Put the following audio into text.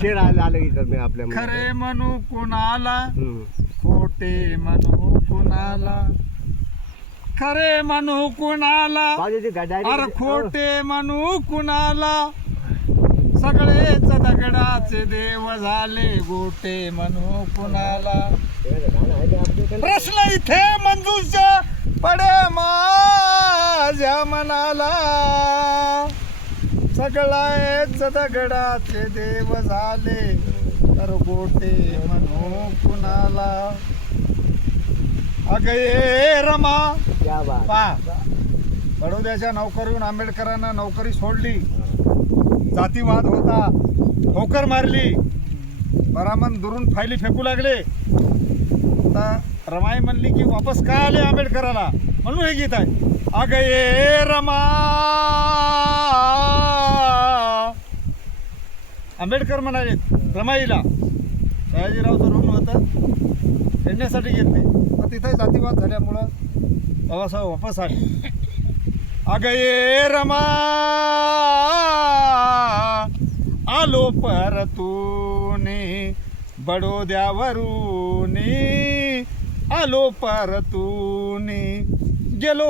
शेर आलं इथं मी आपल्या खरे म्हणू कुणाला खोटे म्हणू कुणाला, खरे म्हणू कुणाला अरे खोटे म्हणू कुणाला, सगळेच दगडाचे देव झाले गोटे म्हणू कुणाला. प्रश्न इथे मंजूरच्या पडे माझ्या मनाला, सगळेच दगडाचे देव झाले तर गोटे म्हणू कुणाला. अग ये रमा पा बडोद्याच्या नोकरीहून आंबेडकरांना नोकरी सोडली, जातीवाद होता, ठोकर मारली, बरामन दुरून फायली फेकू लागले. आता रमाई म्हणली की वापस का आले आंबेडकराला, म्हणून हे गीत आहे. अग ये रमा आंबेडकर म्हणाले रमाईला, सयाजीरावचं ऋण होतं फेडण्यासाठी घेतले, पण तिथे जातीवाद झाल्यामुळं बाबासाहेब वापस आले. अग ये रमा आलो परतूने बडोद्यावरूने, आलो परतूने गेलो